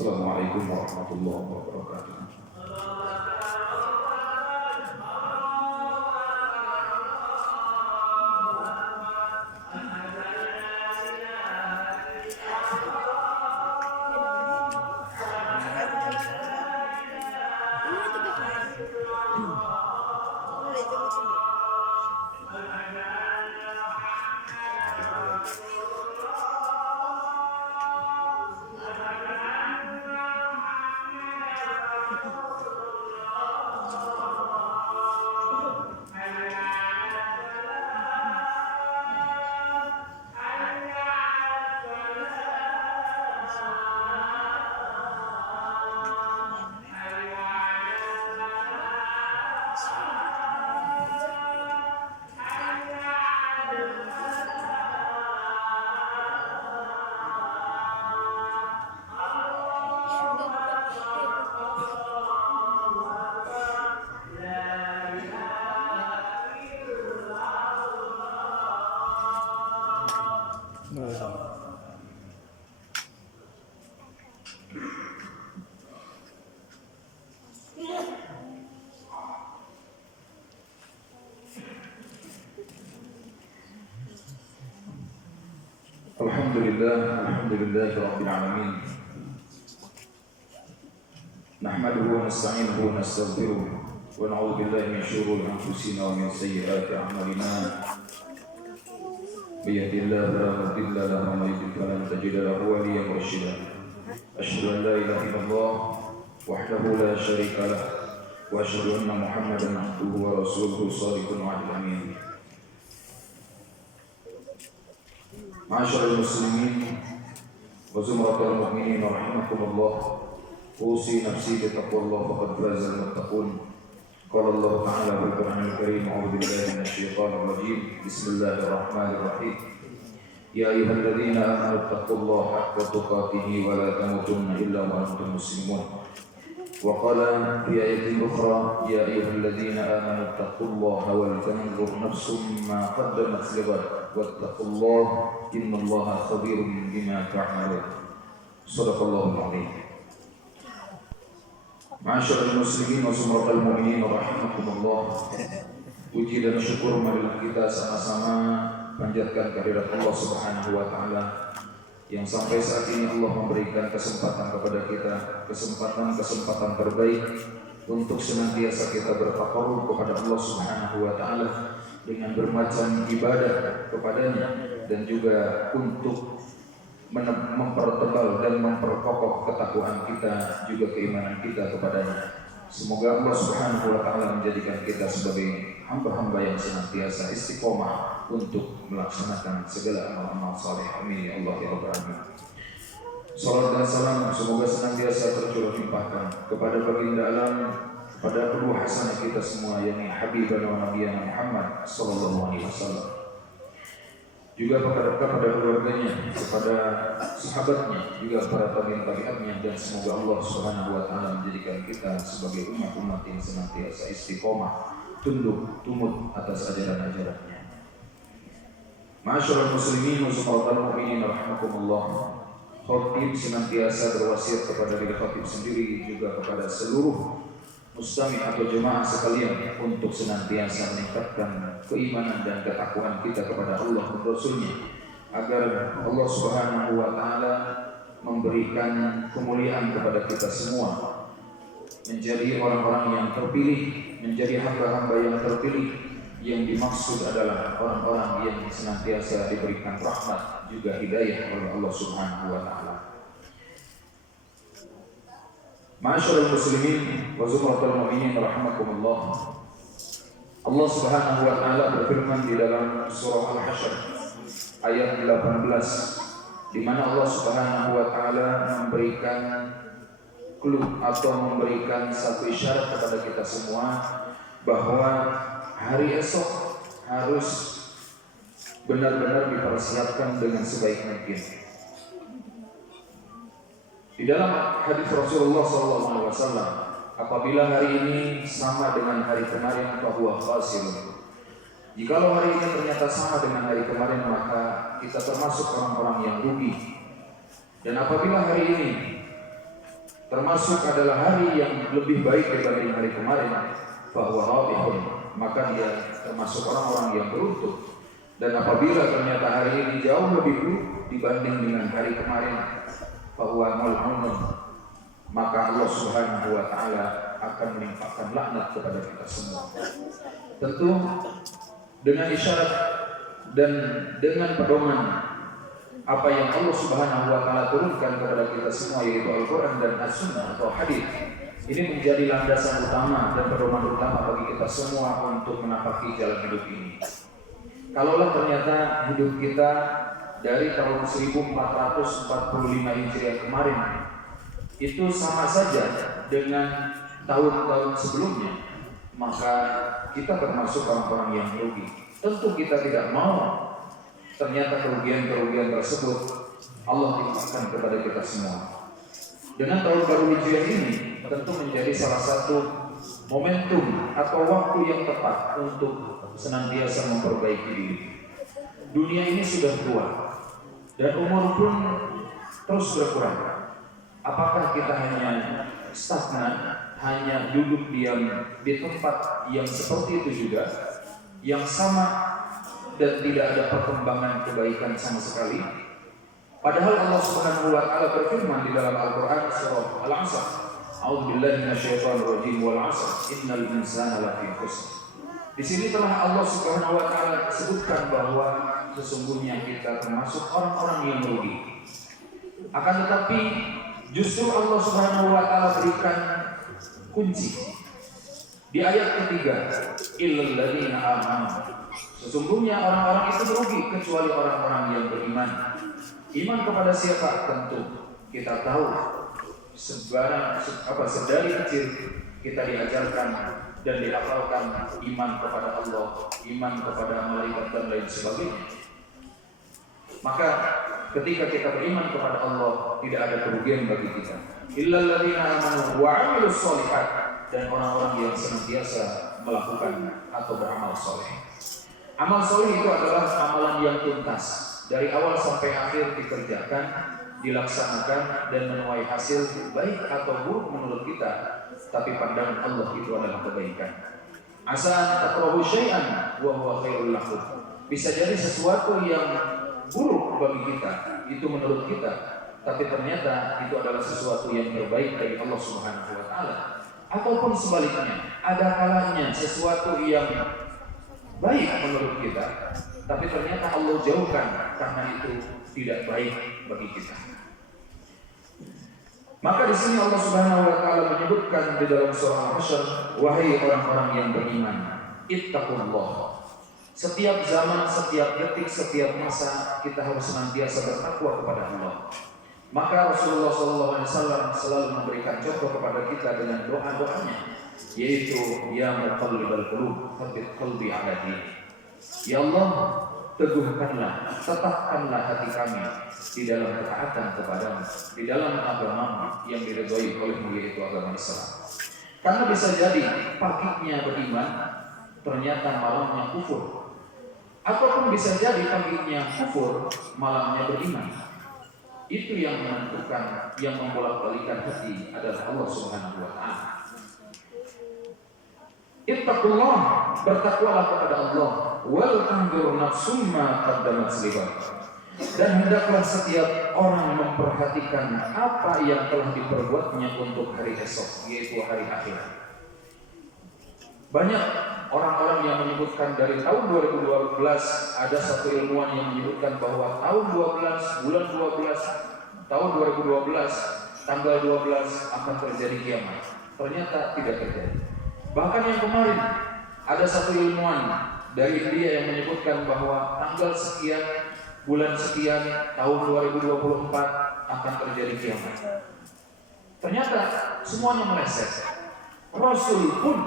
Assalamualaikum warahmatullahi wabarakatuh. Alhamdulillah Rabbil Alamin. Nahmaduhu wa nasta'inuhu wa nastaghfiruh wa na'udzu billahi min shururi anfusina wa min sayyiati a'malina. May yahdihillahu fala mudilla lahu wa may yudlil falan tajida lahu waliyyan murshida. Asyhadu an la ilaha illallah wahdahu la syarika lah wa asyhadu anna Muhammadan abduhu wa rasuluhu shadiqul wa'dil amin. Ma'asyiral muslimin wa zumratal mu'minin rahimakumullah. Usi nafsi bi taqwallah faqad fazal muttaqun. Qala Allah ta'ala fil Qur'anil Karim, a'udzu billahi minasy syaithanir rajim. Bismillahirrahmanirrahim. Ya ayyuhalladzina amanu taqullaha haqqa tuqatih wa la tamutunna illa wa antum muslimun. Wa qala fi ayatin ukhra, ya ayyuhalladzina amanu taqullaha wal tanzur nafsum ma qaddamat lighad wattaqullaha innallaha khabirum bima ta'malun. Shadaqallahul 'azim. Ma'asyiral muslimin wa zumratal mu'minin rahimakumullah. Puji dan syukur marilah kita sama-sama panjatkan kehadirat Allah Subhanahu wa taala yang sampai saat ini Allah memberikan kesempatan kepada kita, kesempatan terbaik untuk senantiasa kita bertakarrub kepada Allah Subhanahu wa taala dengan bermacam ibadah kepadanya dan juga untuk mempertebal dan memperkokoh ketakwaan kita, juga keimanan kita kepadanya. Semoga Allah Subhanahu wa taala menjadikan kita sebagai hamba-hamba yang senantiasa istiqomah untuk melaksanakan segala amal-amal saleh. Amin ya Allah ya rabbal alamin. Salat dan salam semoga senantiasa tercurah limpahkan kepada baginda alam, pada penuh hasanah kita semua, yakni Habibana wa Nabiyana Muhammad sallallahu alaihi wasallam. Juga kepada keluarganya, kepada sahabatnya, juga para tabi'in-tabi'atnya, dan semoga Allah Subhanahu wa taala menjadikan kita sebagai umat-umat yang senantiasa istiqomah, tunduk tumut atas ajaran-ajarannya. Ma'asyiral muslimin wa zumratal mu'minin rahimakumullah. Khatib senantiasa berwasiat kepada diri khatib sendiri, juga kepada seluruh mustami' atau jemaah sekalian untuk senantiasa meningkatkan keimanan dan ketakwaan kita kepada Allah dan Rasul-Nya, agar Allah Subhanahu wa taala memberikan kemuliaan kepada kita semua, menjadi orang-orang yang terpilih, menjadi hamba-hamba yang terpilih, yang dimaksud adalah orang-orang yang senantiasa diberikan rahmat juga hidayah oleh Allah Subhanahu wa taala. Ma'asyiral muslimin wa zumratal mu'minin rahimakumullah. Allah Subhanahu wa taala berfirman di dalam surah Al-Hasyr ayat 18, di mana Allah Subhanahu wa taala memberikan clue atau memberikan satu isyarat kepada kita semua bahwa hari esok harus benar-benar dipersiapkan dengan sebaik mungkin. Di dalam hadis Rasulullah SAW, apabila hari ini sama dengan hari kemarin, fahuwa khasirun. Jikalau hari ini ternyata sama dengan hari kemarin, maka kita termasuk orang-orang yang rugi. Dan apabila hari ini termasuk adalah hari yang lebih baik dibanding hari kemarin, bahwa rabihun, maka dia termasuk orang-orang yang beruntung. Dan apabila ternyata hari ini jauh lebih buruk dibanding dengan hari kemarin, bahwa mal'unun, maka Allah Subhanahu wa taala akan menimpakan laknat kepada kita semua. Tentu dengan isyarat dan dengan pedoman apa yang Allah Subhanahu wa taala turunkan kepada kita semua, yaitu Al-Qur'an dan As-Sunnah atau hadis. Ini menjadi landasan utama dan pedoman utama bagi kita semua untuk menapaki jalan hidup ini. Kalaulah ternyata hidup kita dari tahun 1445 Hijriah kemarin itu sama saja dengan tahun-tahun sebelumnya, maka kita termasuk orang-orang yang merugi. Tentu kita tidak mau ternyata kerugian-kerugian tersebut Allah timpakan kepada kita semua. Dengan tahun baru Hijriah ini tentu menjadi salah satu momentum atau waktu yang tepat untuk senantiasa memperbaiki diri. Dunia ini sudah tua dan umur pun terus berkurang. Apakah kita hanya stagnan, hanya duduk diam di tempat yang seperti itu juga, yang sama dan tidak ada perkembangan kebaikan sama sekali? Padahal Allah Subhanahu wa taala berfirman di dalam Al-Qur'an surah Al-'Asr, "A'udzubillahi minasyaitonir rajim wal 'asr innal insana lafi khusr." Di sini telah Allah Subhanahu wa taala sebutkan bahwa sesungguhnya kita termasuk orang-orang yang merugi. Akan tetapi justru Allah Subhanahu wa taala berikan kunci di ayat ketiga, illal ladzina amanu. Sesungguhnya orang-orang itu merugi kecuali orang-orang yang beriman. Iman kepada siapa? Tentu kita tahu sedari kecil kita diajarkan dan dihafalkan iman kepada Allah, iman kepada malaikat dan lain sebagainya. Maka ketika kita beriman kepada Allah, tidak ada kerugian bagi kita. Illal ladzina amanu wa 'amilus sholihat, dan orang-orang yang senantiasa melakukan atau beramal soleh. Amal soleh itu adalah amalan yang tuntas, dari awal sampai akhir dikerjakan, dilaksanakan dan menuai hasil baik atau buruk menurut kita, tapi pandangan Allah itu adalah kebaikan. Asa takrahu syai'an wa huwa khairul lakum. Bisa jadi sesuatu yang buruk bagi kita, itu menurut kita, tapi ternyata itu adalah sesuatu yang terbaik dari Allah Subhanahu wa taala. Ataupun sebaliknya, ada kalanya sesuatu yang baik menurut kita, tapi ternyata Allah jauhkan karena itu tidak baik bagi kita. Maka di sini Allah Subhanahu wa taala menyebutkan di dalam surah Al-Hasyr, wahai orang-orang yang beriman, ittaqullah. Setiap zaman, setiap detik, setiap masa kita harus senantiasa bertakwa kepada Allah. Maka Rasulullah SAW selalu memberikan contoh kepada kita dengan doa-doanya, yaitu ya muqallibal qulub tsabbit qalbi 'ala dinik. Ya Allah, teguhkanlah, tetapkanlah hati kami di dalam ketaatan kepadamu, di dalam agama yang diridhoi olehmu, yaitu agama Islam. Karena bisa jadi paginya beriman, ternyata malamnya kufur, ataupun bisa jadi paginya kufur, malamnya beriman. Itu yang menentukan, yang membolak-balikan hati adalah Allah Subhanahu wa taala. Ittaqullah, bertakwalah kepada Allah, wal tanzur nafsum ma qaddamat lighad. Dan hendaklah setiap orang memperhatikan apa yang telah diperbuatnya untuk hari esok, yaitu hari akhir. Banyak orang-orang yang menyebutkan dari tahun 2012, ada satu ilmuwan yang menyebutkan bahwa tahun 12, bulan 12, tahun 2012, tanggal 12 akan terjadi kiamat. Ternyata tidak terjadi. Bahkan yang kemarin ada satu ilmuwan dari India yang menyebutkan bahwa tanggal sekian, bulan sekian, tahun 2024 akan terjadi kiamat. Ternyata semuanya meleset. Rasul pun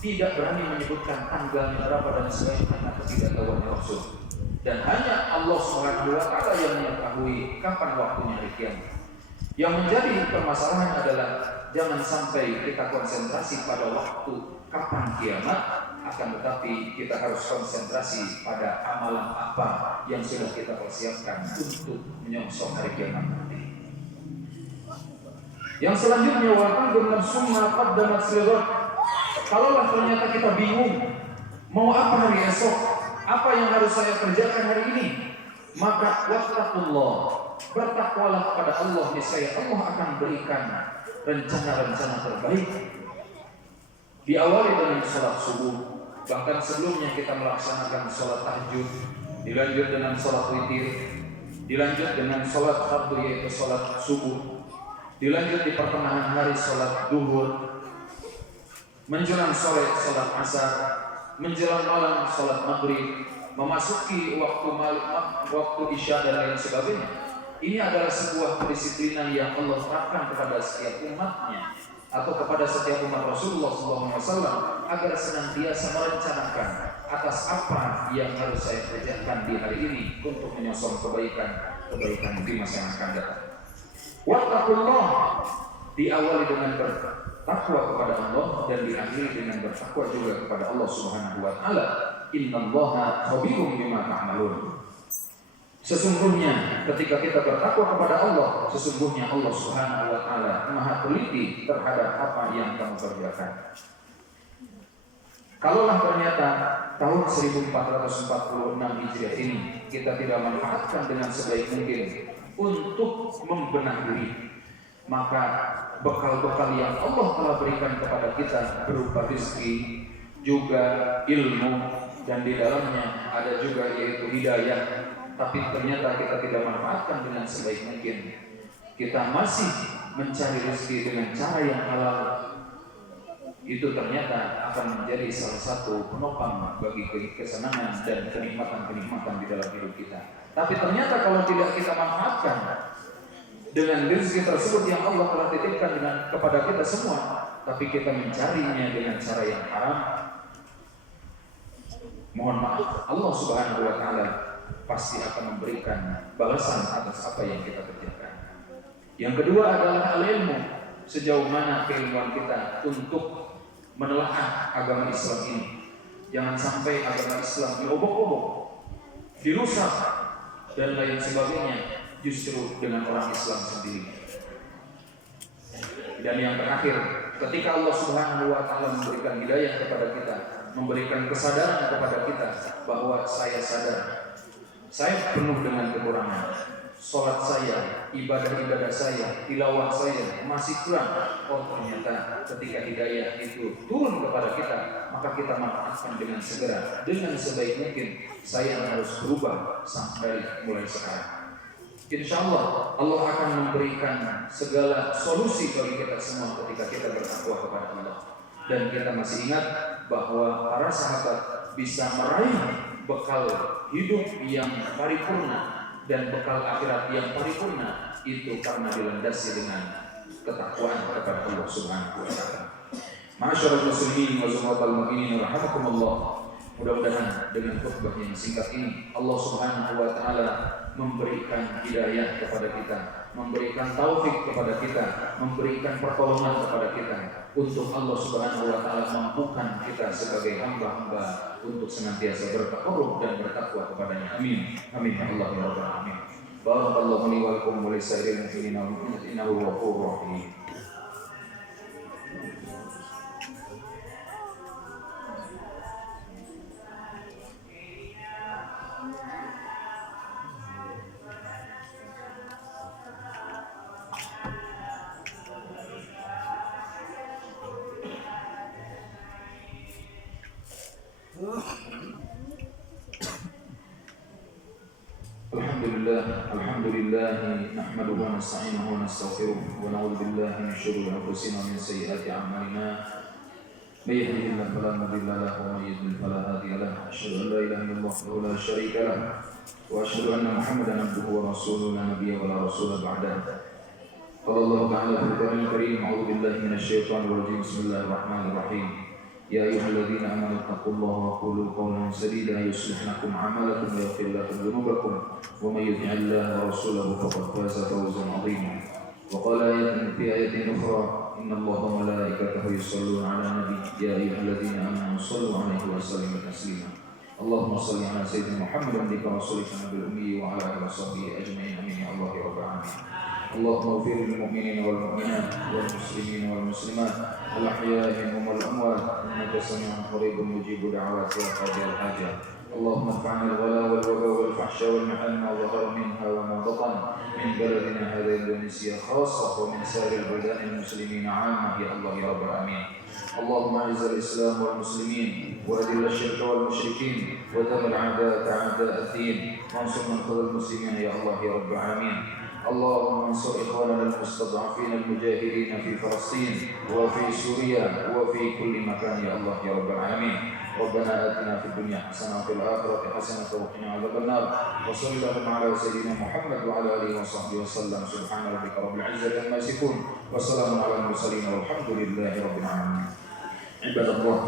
tidak berani menyebutkan tanggalnya berapa dan sebagainya karena ketidaktahuan Rasul. Dan hanya Allah Subhanahu wa taala yang mengetahui kapan waktunya hari kiamat. Yang menjadi permasalahan adalah jangan sampai kita konsentrasi pada waktu kapan kiamat, akan tetapi kita harus konsentrasi pada amalan apa yang sudah kita persiapkan untuk menyongsong hari kiamat nanti. Yang selanjutnya watandur nafsum ma qaddamat lighad. Kalaulah ternyata kita bingung mau apa hari esok, apa yang harus saya kerjakan hari ini, maka wattaqullah, bertakwalah kepada Allah, niscaya Allah akan berikan rencana-rencana terbaik. Diawali dengan sholat subuh, bahkan sebelumnya kita melaksanakan sholat tahajud, dilanjut dengan sholat witir, dilanjut dengan sholat fardu yaitu sholat subuh, dilanjut di pertengahan hari sholat duhur, menjelang sore sholat asar, menjelang malam sholat maghrib, memasuki waktu isya dan lain sebagainya. Ini adalah sebuah kedisiplinan yang Allah terapkan kepada setiap umatnya atau kepada setiap umat Rasulullah SAW agar senantiasa merencanakan atas apa yang harus saya kerjakan di hari ini untuk menyosong kebaikan di masa yang akan datang. Wattaqullah, diawali dengan bertakwa kepada Allah dan diakhiri dengan bertakwa juga kepada Allah Subhanahu wa taala. Innallaha khabirum bima ta'malun. Sesungguhnya ketika kita bertakwa kepada Allah, sesungguhnya Allah Subhanahu wa taala Maha teliti terhadap apa yang kamu kerjakan. Kalaulah ternyata tahun 1446 Hijriah ini kita tidak manfaatkan dengan sebaik mungkin untuk membenahi diri, maka bekal-bekal yang Allah telah berikan kepada kita berupa rezeki, juga ilmu, dan di dalamnya ada juga yaitu hidayah, tapi ternyata kita tidak manfaatkan dengan sebaik mungkin. Kita masih mencari rezeki dengan cara yang halal, itu ternyata akan menjadi salah satu penopang bagi kesenangan dan kenikmatan-kenikmatan di dalam hidup kita. Tapi ternyata kalau tidak kita manfaatkan dengan rezeki tersebut yang Allah telah titipkan kepada kita semua, tapi kita mencarinya dengan cara yang haram, mohon maaf, Allah Subhanahu wa taala pasti akan memberikan balasan atas apa yang kita kerjakan. Yang kedua adalah al-ilmu, sejauh mana keilmuan kita untuk menelaah agama Islam ini. Jangan sampai agama Islam diobok-obok, dirusak dan lain sebagainya justru dengan orang Islam sendiri. Dan yang terakhir, ketika Allah Subhanahu wa taala memberikan hidayah kepada kita, memberikan kesadaran kepada kita bahwa saya sadar saya penuh dengan kekurangan, sholat saya, ibadah-ibadah saya, tilawah saya masih kurang. Oh ternyata ketika hidayah itu turun kepada kita, maka kita manfaatkan dengan segera, dengan sebaik mungkin. Saya harus berubah sampai mulai sekarang. Insya Allah Allah akan memberikan segala solusi bagi kita semua ketika kita bertakwa kepada Allah. Dan kita masih ingat bahwa para sahabat bisa meraih bekal hidup yang paripurna dan bekal akhirat yang paripurna itu karena dilandasi dengan ketakwaan kepada Allah Subhanahu wa taala. Ma'asyiral muslimin wa zumatal mu'minin rahimakumullah. Mudah-mudahan dengan khutbah yang singkat ini Allah Subhanahu wa taala memberikan hidayah kepada kita, memberikan taufik kepada kita, memberikan pertolongan kepada kita untuk Allah Subhanahu wa taala mampukan kita sebagai hamba-hamba untuk senantiasa bertakarrub dan bertakwa kepadanya. Amin. Amin ya Allah ya rabbal alamin. Barakallahu li wa lakum wa lisairil muslimina innahu ghafurur rahim. Alhamdulillah nahmaduhu wa nasta'inuhu wa nastaghfiruh wa na'udzu billahi min shururi anfusina wa min sayyiati a'malina. May yahdihillahu fala mudilla lahu wa may yudlil fala hadiya lahu. Asyhadu an la ilaha illallah wa la syarika lahu wa asyhadu anna Muhammadan abduhu wa rasuluhu la nabiyya wa la rasula ba'dahu. Qala Allah ta'ala fil Qur'anil Karim, a'udzu billahi minasy syaithanir rajim. Bismillahirrahmanirrahim. يا أيها الذين آمنوا اتقوا الله وقولوا قولا سديدا يصلح لكم أعمالكم ويغفر لكم ذنوبكم ومن يطع الله ورسوله فقد فاز فوزا عظيما. وقال في آية أخرى إن الله وملائكته يصلون على النبي يا أيها الذين آمنوا صلوا عليه وسلموا تسليما. اللهم صل على سيدنا محمد عبدك ورسولك النبي الأمي وعلى آله وصحبه أجمعين. آمين يا الله يا رب العالمين. اللهم اغفر للمؤمنين والمؤمنات والمسلمين والمسلمات الأحياء منهم والأموات إنك سميع قريب مجيب دعوات يا قاضي الحاجات. اللهم ادفع عن الغلا والوباء والفحشاء والمحن ما ظهر منها وما بطن من بلدنا هذا إندونيسيا خاصة ومن سائر البلدان المسلمين عامة يا الله يا رب العالمين. اللهم اعز الإسلام والمسلمين وأذل الشرك والمشركين ودمر أعداء الدين وانصر من خذل المسلمين يا الله يا رب العالمين. اللهم انصر إخواننا المستضعفين المجاهدين في فلسطين وفي سوريا وفي كل مكان يا الله يا رب العالمين. ربنا آتنا في الدنيا حسنة وفي الآخرة حسنة وقنا عذاب النار. وصلى اللهم على سيدنا محمد وعلى آله وصحبه وسلم. سبحان ربك رب العزة عما يصفون وسلام على المرسلين والحمد لله رب العالمين. عباد الله